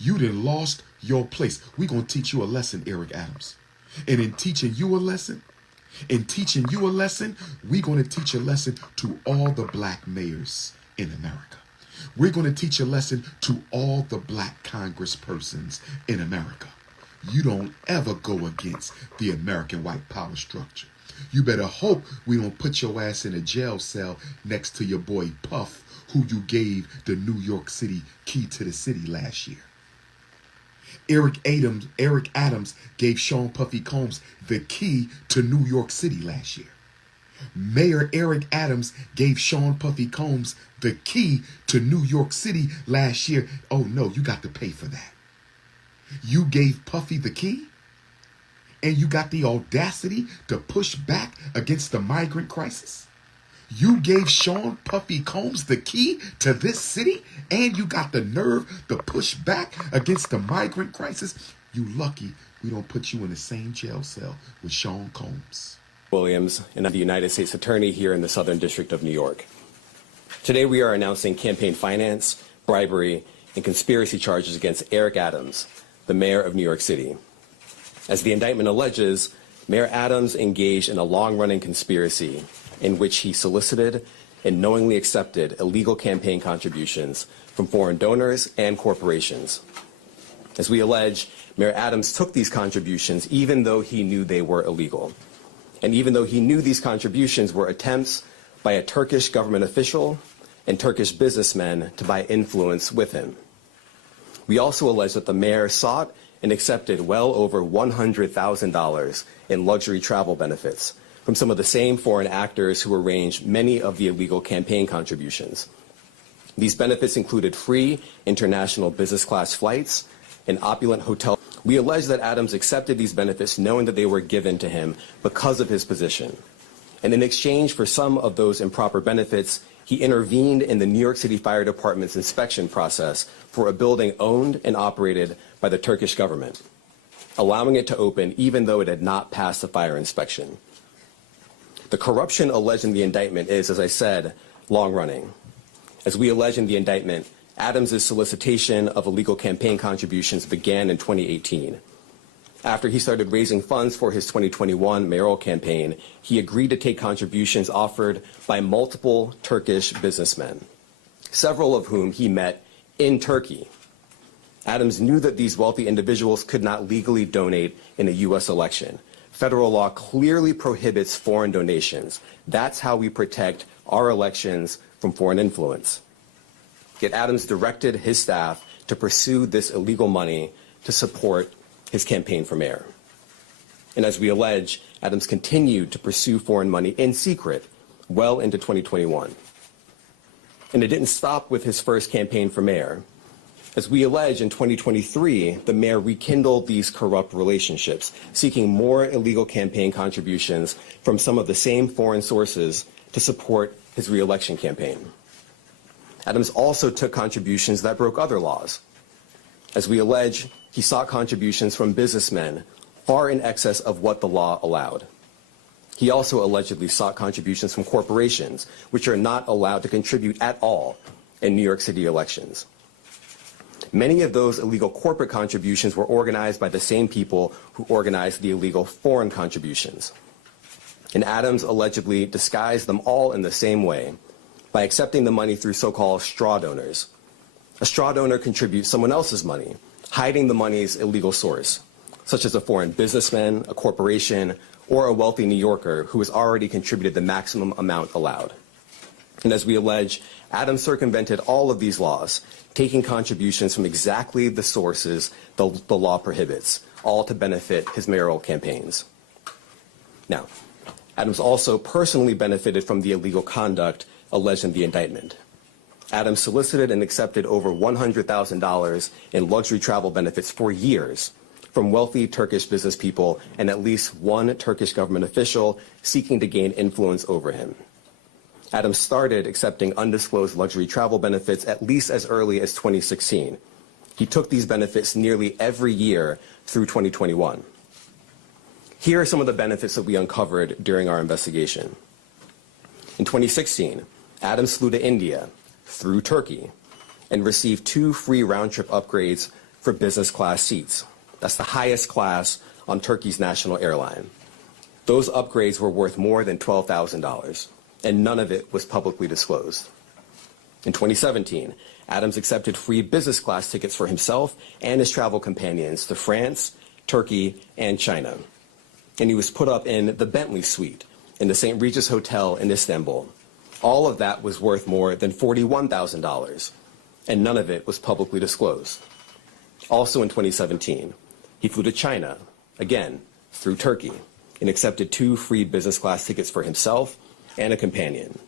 You done lost your place. We're going to teach you a lesson, Eric Adams. And in teaching you a lesson, we're going to teach a lesson to all the black mayors in America. We're going to teach a lesson to all the black congresspersons in America. You don't ever go against the American white power structure. You better hope we don't put your ass in a jail cell next to your boy Puff, who you gave the New York City key to the city last year. Eric Adams gave Sean Puffy Combs the key to New York City last year. Mayor Eric Adams gave Sean Puffy Combs the key to New York City last year. Oh no, you got to pay for that. You gave Puffy the key, and you got the audacity to push back against the migrant crisis. You gave Sean Puffy Combs the key to this city, and you got the nerve to push back against the migrant crisis. You lucky we don't put you in the same jail cell with Sean Combs. Williams, and I'm the United States Attorney here in the Southern District of New York. Today we are announcing campaign finance, bribery, and conspiracy charges against Eric Adams, the mayor of New York City. As the indictment alleges, Mayor Adams engaged in a long-running conspiracy in which he solicited and knowingly accepted illegal campaign contributions from foreign donors and corporations. As we allege, Mayor Adams took these contributions even though he knew they were illegal, and even though he knew these contributions were attempts by a Turkish government official and Turkish businessmen to buy influence with him. We also allege that the mayor sought and accepted well over $100,000 in luxury travel benefits from some of the same foreign actors who arranged many of the illegal campaign contributions. These benefits included free international business class flights and opulent hotels. We allege that Adams accepted these benefits knowing that they were given to him because of his position. And in exchange for some of those improper benefits, he intervened in the New York City Fire Department's inspection process for a building owned and operated by the Turkish government, allowing it to open even though it had not passed the fire inspection. The corruption alleged in the indictment is, as I said, long-running. As we allege in the indictment, Adams' solicitation of illegal campaign contributions began in 2018. After he started raising funds for his 2021 mayoral campaign, he agreed to take contributions offered by multiple Turkish businessmen, several of whom he met in Turkey. Adams knew that these wealthy individuals could not legally donate in a U.S. election. Federal law clearly prohibits foreign donations. That's how we protect our elections from foreign influence. Yet Adams directed his staff to pursue this illegal money to support his campaign for mayor. And as we allege, Adams continued to pursue foreign money in secret well into 2021. And it didn't stop with his first campaign for mayor. As we allege, in 2023, the mayor rekindled these corrupt relationships, seeking more illegal campaign contributions from some of the same foreign sources to support his re-election campaign. Adams also took contributions that broke other laws. As we allege, he sought contributions from businessmen far in excess of what the law allowed. He also allegedly sought contributions from corporations, which are not allowed to contribute at all in New York City elections. Many of those illegal corporate contributions were organized by the same people who organized the illegal foreign contributions. And Adams allegedly disguised them all in the same way by accepting the money through so-called straw donors. A straw donor contributes someone else's money, hiding the money's illegal source, such as a foreign businessman, a corporation, or a wealthy New Yorker who has already contributed the maximum amount allowed. And as we allege, Adams circumvented all of these laws, taking contributions from exactly the sources the law prohibits, all to benefit his mayoral campaigns. Now, Adams also personally benefited from the illegal conduct alleged in the indictment. Adams solicited and accepted over $100,000 in luxury travel benefits for years from wealthy Turkish business people and at least one Turkish government official seeking to gain influence over him. Adams started accepting undisclosed luxury travel benefits at least as early as 2016. He took these benefits nearly every year through 2021. Here are some of the benefits that we uncovered during our investigation. In 2016, Adams flew to India through Turkey and received 2 free round-trip upgrades for business class seats. That's the highest class on Turkey's national airline. Those upgrades were worth more than $12,000, and none of it was publicly disclosed. In 2017, Adams accepted free business class tickets for himself and his travel companions to France, Turkey, and China. And he was put up in the Bentley suite in the St. Regis Hotel in Istanbul. All of that was worth more than $41,000, and none of it was publicly disclosed. Also in 2017, he flew to China, again, through Turkey, and accepted 2 free business class tickets for himself and a companion.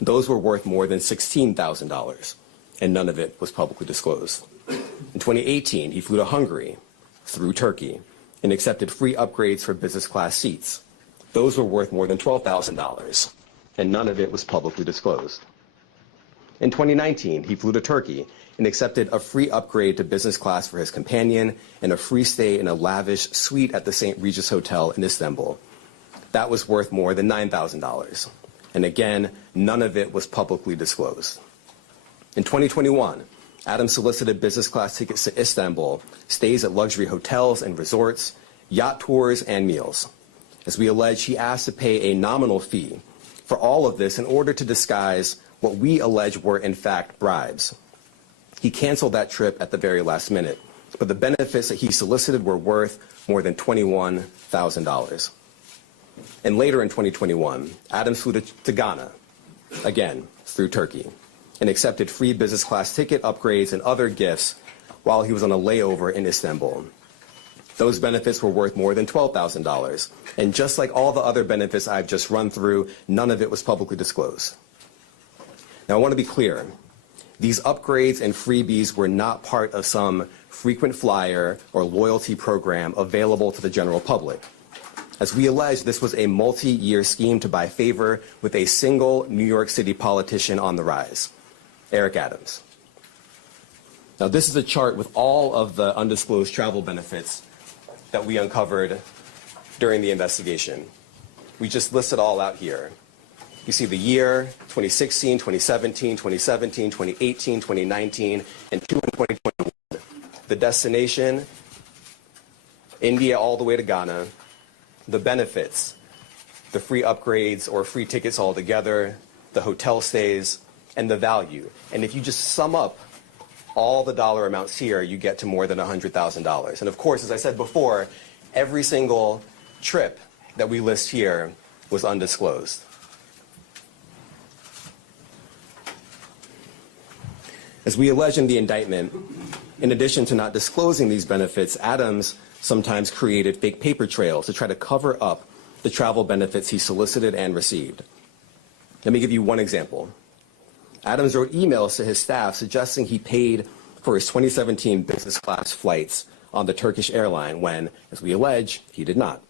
Those were worth more than $16,000, and none of it was publicly disclosed. In 2018, he flew to Hungary, through Turkey, and accepted free upgrades for business class seats. Those were worth more than $12,000, and none of it was publicly disclosed. In 2019, he flew to Turkey and accepted a free upgrade to business class for his companion and a free stay in a lavish suite at the St. Regis Hotel in Istanbul. That was worth more than $9,000. And again, none of it was publicly disclosed. In 2021, Adams solicited business class tickets to Istanbul, stays at luxury hotels and resorts, yacht tours, and meals. As we allege, he asked to pay a nominal fee for all of this in order to disguise what we allege were in fact bribes. He canceled that trip at the very last minute, but the benefits that he solicited were worth more than $21,000. And later in 2021, Adams flew to Ghana, again, through Turkey, and accepted free business class ticket upgrades and other gifts while he was on a layover in Istanbul. Those benefits were worth more than $12,000. And just like all the other benefits I've just run through, none of it was publicly disclosed. Now, I want to be clear. These upgrades and freebies were not part of some frequent flyer or loyalty program available to the general public. As we allege, this was a multi-year scheme to buy favor with a single New York City politician on the rise, Eric Adams. Now, this is a chart with all of the undisclosed travel benefits that we uncovered during the investigation. We just list it all out here. You see the year, 2016, 2017, 2017, 2018, 2019, and 2 in 2021. The destination, India all the way to Ghana. The benefits, the free upgrades or free tickets altogether, the hotel stays, and the value. And if you just sum up all the dollar amounts here, you get to more than $100,000. And of course, as I said before, every single trip that we list here was undisclosed. As we allege in the indictment, in addition to not disclosing these benefits, Adams sometimes created fake paper trails to try to cover up the travel benefits he solicited and received. Let me give you one example. Adams wrote emails to his staff suggesting he paid for his 2017 business class flights on the Turkish airline when, as we allege, he did not.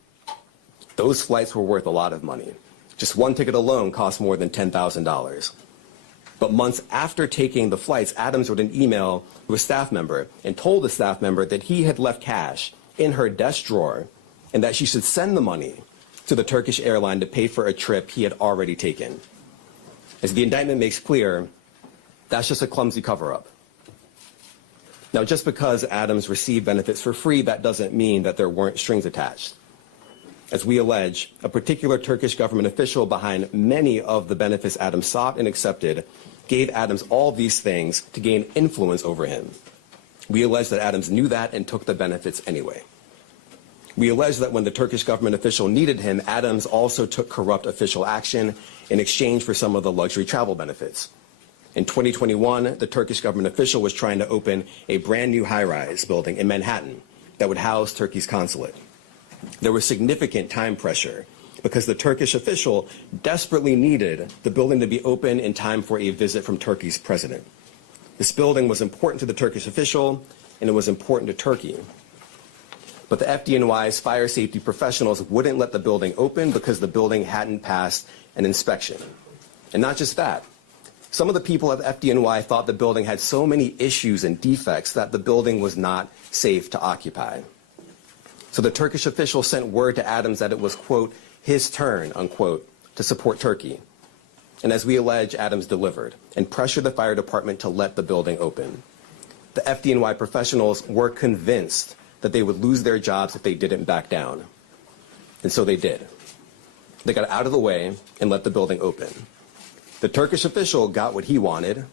Those flights were worth a lot of money. Just one ticket alone cost more than $10,000. But months after taking the flights, Adams wrote an email to a staff member and told the staff member that he had left cash in her desk drawer and that she should send the money to the Turkish airline to pay for a trip he had already taken. As the indictment makes clear, that's just a clumsy cover-up. Now, just because Adams received benefits for free, that doesn't mean that there weren't strings attached. As we allege, a particular Turkish government official behind many of the benefits Adams sought and accepted gave Adams all these things to gain influence over him. We allege that Adams knew that and took the benefits anyway. We allege that when the Turkish government official needed him, Adams also took corrupt official action in exchange for some of the luxury travel benefits. In 2021, the Turkish government official was trying to open a brand new high-rise building in Manhattan that would house Turkey's consulate. There was significant time pressure because the Turkish official desperately needed the building to be open in time for a visit from Turkey's president. This building was important to the Turkish official, and it was important to Turkey. But the FDNY's fire safety professionals wouldn't let the building open because the building hadn't passed an inspection. And not just that. Some of the people at the FDNY thought the building had so many issues and defects that the building was not safe to occupy. So the Turkish official sent word to Adams that it was, quote, his turn, unquote, to support Turkey. And as we allege, Adams delivered and pressured the fire department to let the building open. The FDNY professionals were convinced that they would lose their jobs if they didn't back down. And so they did. They got out of the way and let the building open. The Turkish official got what he wanted,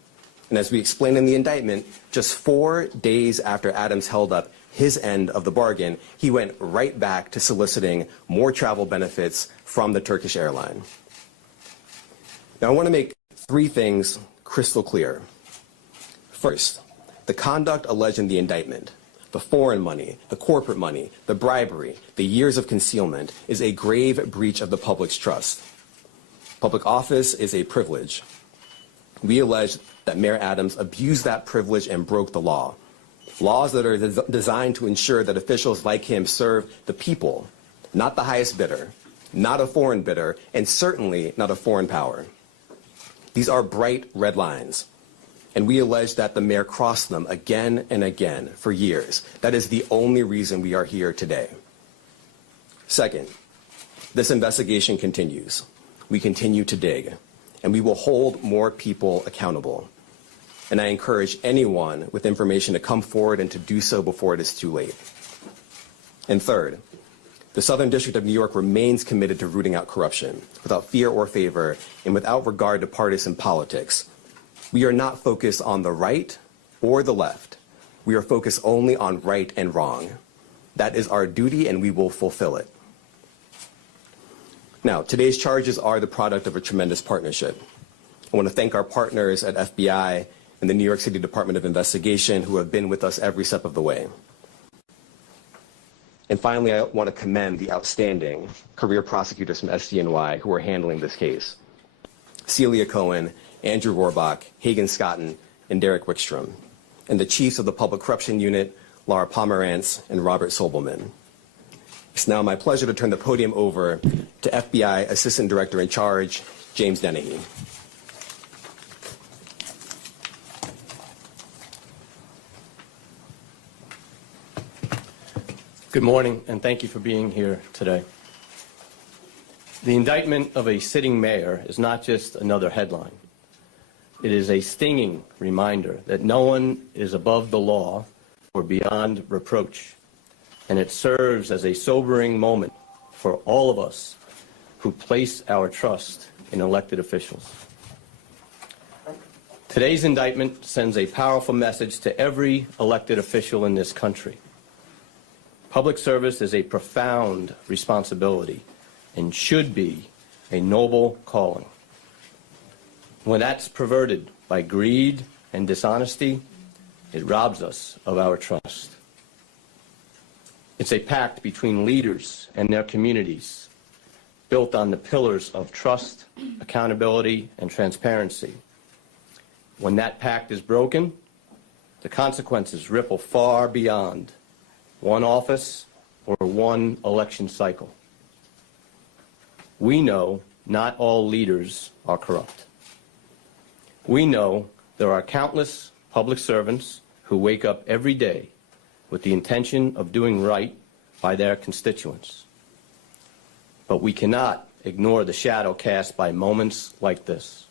and as we explained in the indictment, just 4 days after Adams held up his end of the bargain, he went right back to soliciting more travel benefits from the Turkish airline. Now, I want to make 3 things crystal clear. First, the conduct alleged in the indictment, the foreign money, the corporate money, the bribery, the years of concealment, is a grave breach of the public's trust. Public office is a privilege. We allege that Mayor Adams abused that privilege and broke the law. Laws that are designed to ensure that officials like him serve the people, not the highest bidder, not a foreign bidder, and certainly not a foreign power. These are bright red lines, and we allege that the mayor crossed them again and again for years. That is the only reason we are here today. Second, this investigation continues. We continue to dig, and we will hold more people accountable. And I encourage anyone with information to come forward and to do so before it is too late. And third, the Southern District of New York remains committed to rooting out corruption without fear or favor and without regard to partisan politics. We are not focused on the right or the left. We are focused only on right and wrong. That is our duty, and we will fulfill it. Now, today's charges are the product of a tremendous partnership. I want to thank our partners at FBI and the New York City Department of Investigation who have been with us every step of the way. And finally, I want to commend the outstanding career prosecutors from SDNY who are handling this case. Celia Cohen, Andrew Rohrbach, Hagen Scotton, and Derek Wickstrom, and the chiefs of the Public Corruption Unit, Laura Pomerantz and Robert Sobelman. It's now my pleasure to turn the podium over to FBI Assistant Director in Charge, James Dennehy. Good morning, and thank you for being here today. The indictment of a sitting mayor is not just another headline. It is a stinging reminder that no one is above the law or beyond reproach, and it serves as a sobering moment for all of us who place our trust in elected officials. Today's indictment sends a powerful message to every elected official in this country. Public service is a profound responsibility and should be a noble calling. When that's perverted by greed and dishonesty, it robs us of our trust. It's a pact between leaders and their communities, built on the pillars of trust, accountability, and transparency. When that pact is broken, the consequences ripple far beyond one office or one election cycle. We know not all leaders are corrupt. We know there are countless public servants who wake up every day with the intention of doing right by their constituents. But we cannot ignore the shadow cast by moments like this.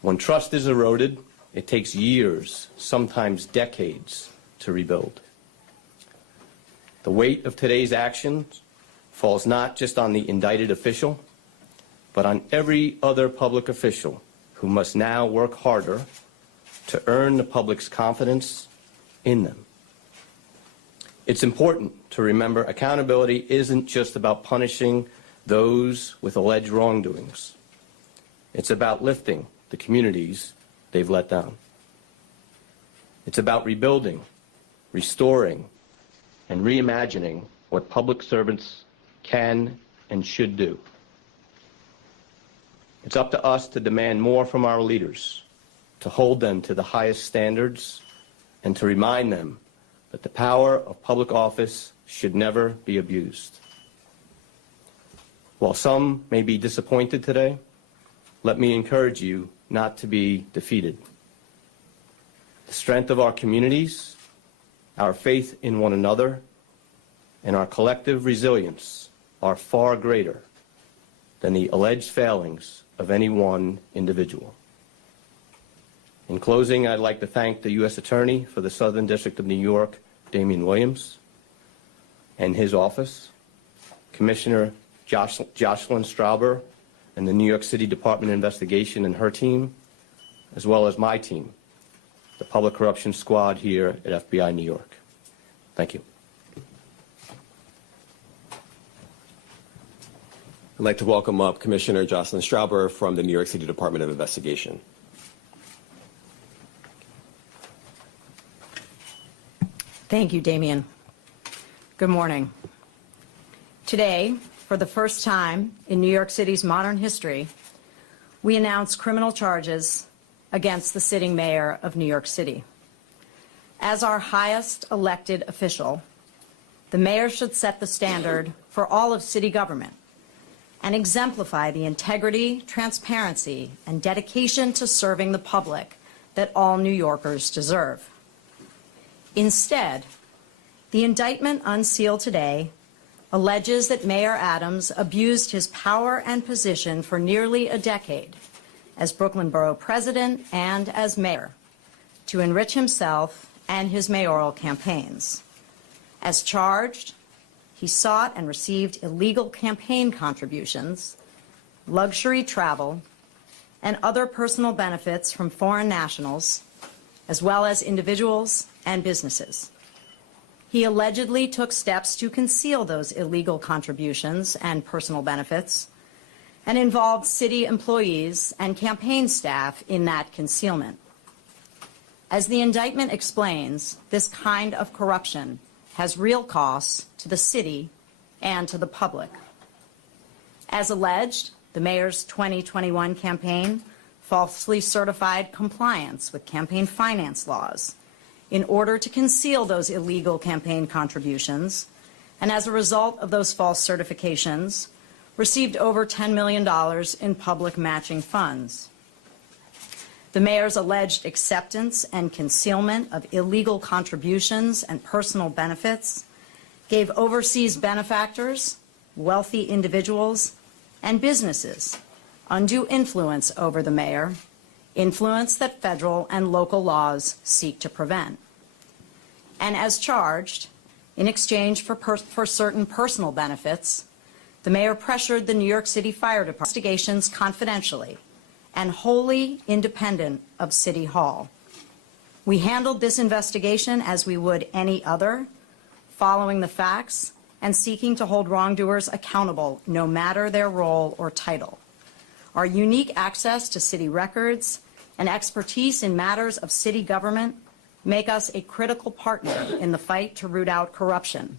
When trust is eroded, it takes years, sometimes decades, to rebuild. The weight of today's actions falls not just on the indicted official, but on every other public official who must now work harder to earn the public's confidence in them. It's important to remember accountability isn't just about punishing those with alleged wrongdoings. It's about lifting the communities they've let down. It's about rebuilding, restoring, and reimagining what public servants can and should do. It's up to us to demand more from our leaders, to hold them to the highest standards, and to remind them that the power of public office should never be abused. While some may be disappointed today, let me encourage you not to be defeated. The strength of our communities, our faith in one another, and our collective resilience are far greater than the alleged failings of any one individual. In closing, I'd like to thank the U.S. Attorney for the Southern District of New York, Damian Williams, and his office, Commissioner Jocelyn Strauber and the New York City Department of Investigation and her team, as well as my team, the Public Corruption Squad here at FBI New York. Thank you. I'd like to welcome up Commissioner Jocelyn Strauber from the New York City Department of Investigation. Thank you, Damian. Good morning. Today, for the first time in New York City's modern history, we announce criminal charges against the sitting mayor of New York City. As our highest elected official, the mayor should set the standard for all of city government and exemplify the integrity, transparency, and dedication to serving the public that all New Yorkers deserve. Instead, the indictment unsealed today alleges that Mayor Adams abused his power and position for nearly a decade as Brooklyn Borough President and as mayor to enrich himself and his mayoral campaigns. As charged, he sought and received illegal campaign contributions, luxury travel, and other personal benefits from foreign nationals, as well as individuals and businesses. He allegedly took steps to conceal those illegal contributions and personal benefits and involved city employees and campaign staff in that concealment. As the indictment explains, this kind of corruption has real costs to the city and to the public. As alleged, the mayor's 2021 campaign falsely certified compliance with campaign finance laws in order to conceal those illegal campaign contributions, and as a result of those false certifications, received over $10 million in public matching funds. The mayor's alleged acceptance and concealment of illegal contributions and personal benefits gave overseas benefactors, wealthy individuals, and businesses undue influence over the mayor, influence that federal and local laws seek to prevent. And as charged, in exchange for certain personal benefits, the mayor pressured the New York City Fire Department investigations confidentially and wholly independent of City Hall. We handled this investigation as we would any other, following the facts and seeking to hold wrongdoers accountable no matter their role or title. Our unique access to city records and expertise in matters of city government make us a critical partner in the fight to root out corruption,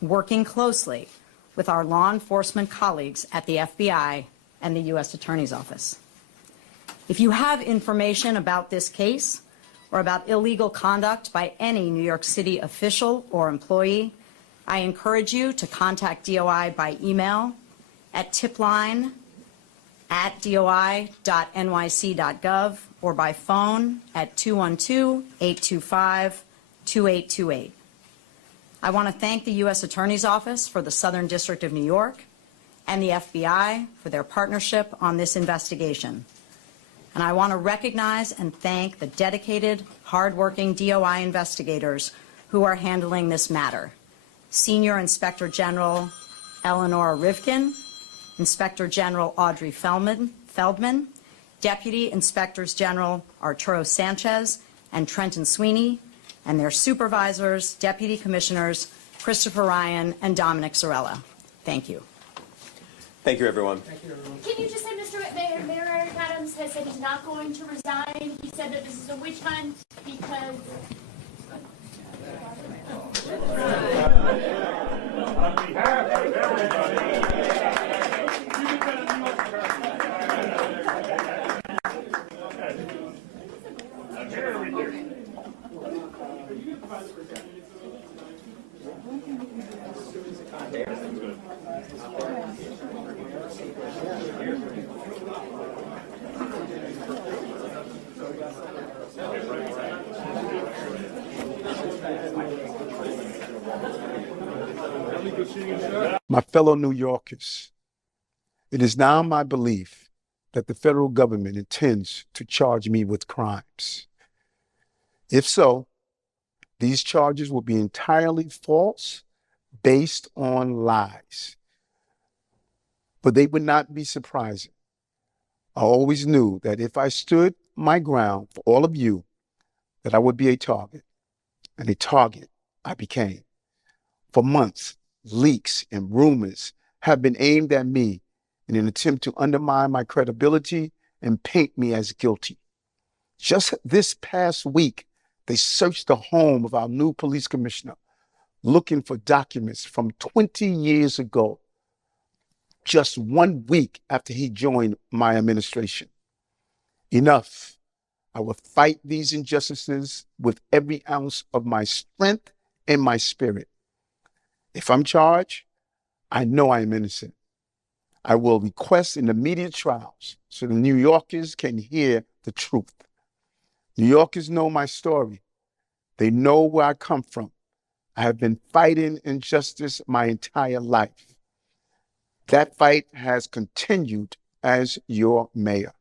working closely with our law enforcement colleagues at the FBI and the U.S. Attorney's Office. If you have information about this case or about illegal conduct by any New York City official or employee, I encourage you to contact DOI by email at tipline@doi.nyc.gov or by phone at 212-825-2828. I want to thank the U.S. Attorney's Office for the Southern District of New York and the FBI for their partnership on this investigation. And I want to recognize and thank the dedicated, hardworking DOI investigators who are handling this matter. Senior Inspector General Eleanor Rivkin, Inspector General Audrey Feldman, Deputy Inspectors General Arturo Sanchez and Trenton Sweeney, and their supervisors, Deputy Commissioners Christopher Ryan and Dominic Zarella. Thank you. Thank you, everyone. Can you just say, Mr. Mayor, Mayor Eric Adams has said he's not going to resign. He said that this is a witch hunt because... On behalf of everybody, My fellow New Yorkers, it is now my belief that the federal government intends to charge me with crimes. If so, these charges will be entirely false, based on lies. But they would not be surprising. I always knew that if I stood my ground for all of you, that I would be a target, and a target I became. For months, leaks and rumors have been aimed at me in an attempt to undermine my credibility and paint me as guilty. Just this past week, they searched the home of our new police commissioner, looking for documents from 20 years ago, just 1 week after he joined my administration. Enough. I will fight these injustices with every ounce of my strength and my spirit. If I'm charged, I know I am innocent. I will request an immediate trials so the New Yorkers can hear the truth. New Yorkers know my story. They know where I come from. I have been fighting injustice my entire life. That fight has continued as your mayor.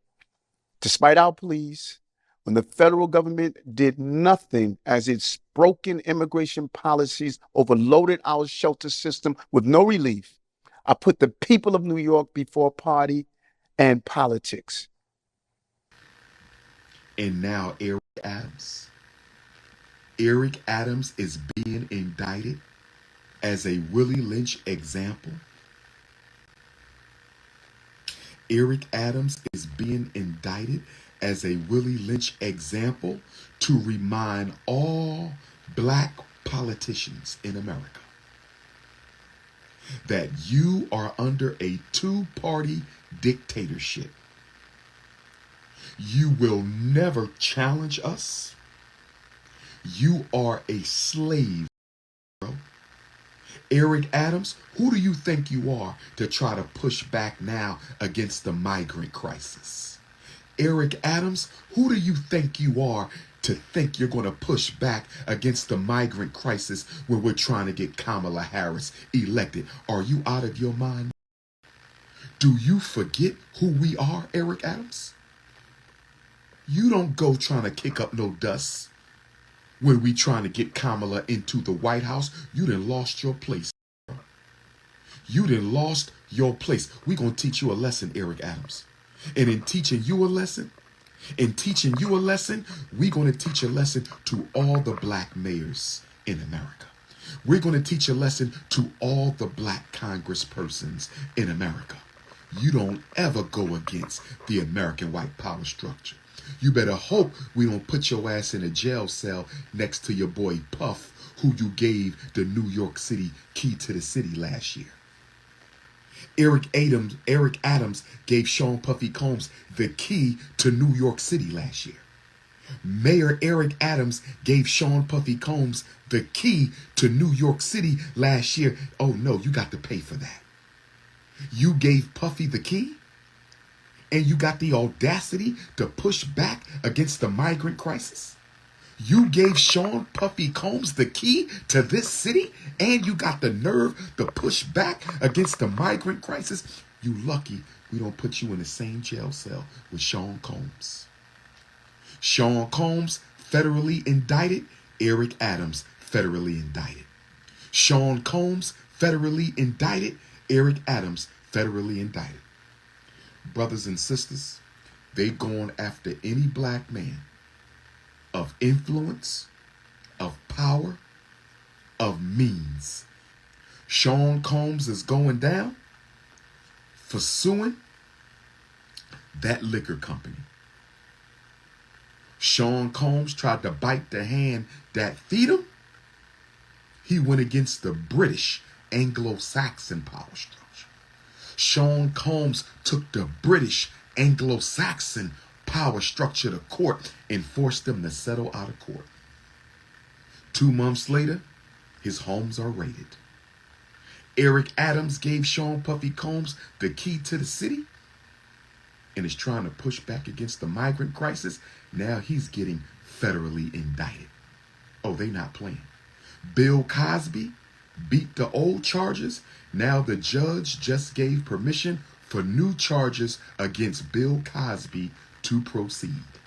Despite our pleas, when the federal government did nothing as its broken immigration policies overloaded our shelter system with no relief, I put the people of New York before party and politics. And now Eric Adams. Eric Adams is being indicted as a Willie Lynch example. Eric Adams is being indicted as a Willie Lynch example to remind all black politicians in America that you are under a two-party dictatorship. You will never challenge us. You are a slave, bro. Eric Adams, who do you think you are to try to push back now against the migrant crisis? Eric Adams, who do you think you are to think you're going to push back against the migrant crisis when we're trying to get Kamala Harris elected? Are you out of your mind? Do you forget who we are, Eric Adams? You don't go trying to kick up no dust when we trying to get Kamala into the White House. You done lost your place. You done lost your place. We're going to teach you a lesson, Eric Adams. And in teaching you a lesson, we're going to teach a lesson to all the black mayors in America. We're going to teach a lesson to all the black congresspersons in America. You don't ever go against the American white power structure. You better hope we don't put your ass in a jail cell next to your boy Puff, who you gave the New York City key to the city last year. Eric Adams gave Sean Puffy Combs the key to New York City last year. Mayor Eric Adams gave Sean Puffy Combs the key to New York City last year. Oh no, you got to pay for that. You gave Puffy the key, and you got the audacity to push back against the migrant crisis. You gave Sean Puffy Combs the key to this city, and you got the nerve to push back against the migrant crisis. You lucky we don't put you in the same jail cell with Sean Combs. Sean Combs federally indicted. Eric Adams federally indicted. Sean Combs federally indicted. Eric Adams federally indicted. Brothers and sisters, they going after any black man of influence, of power, of means. Sean Combs is going down for suing that liquor company. Sean Combs tried to bite the hand that feed him. He went against the British Anglo-Saxon power structure. Sean Combs took the British Anglo-Saxon power structure to court and forced them to settle out of court. 2 months later, his homes are raided. Eric Adams gave Sean Puffy Combs the key to the city and is trying to push back against the migrant crisis. Now he's getting federally indicted. Oh, they not playing. Bill Cosby beat the old charges. Now the judge just gave permission for new charges against Bill Cosby to proceed.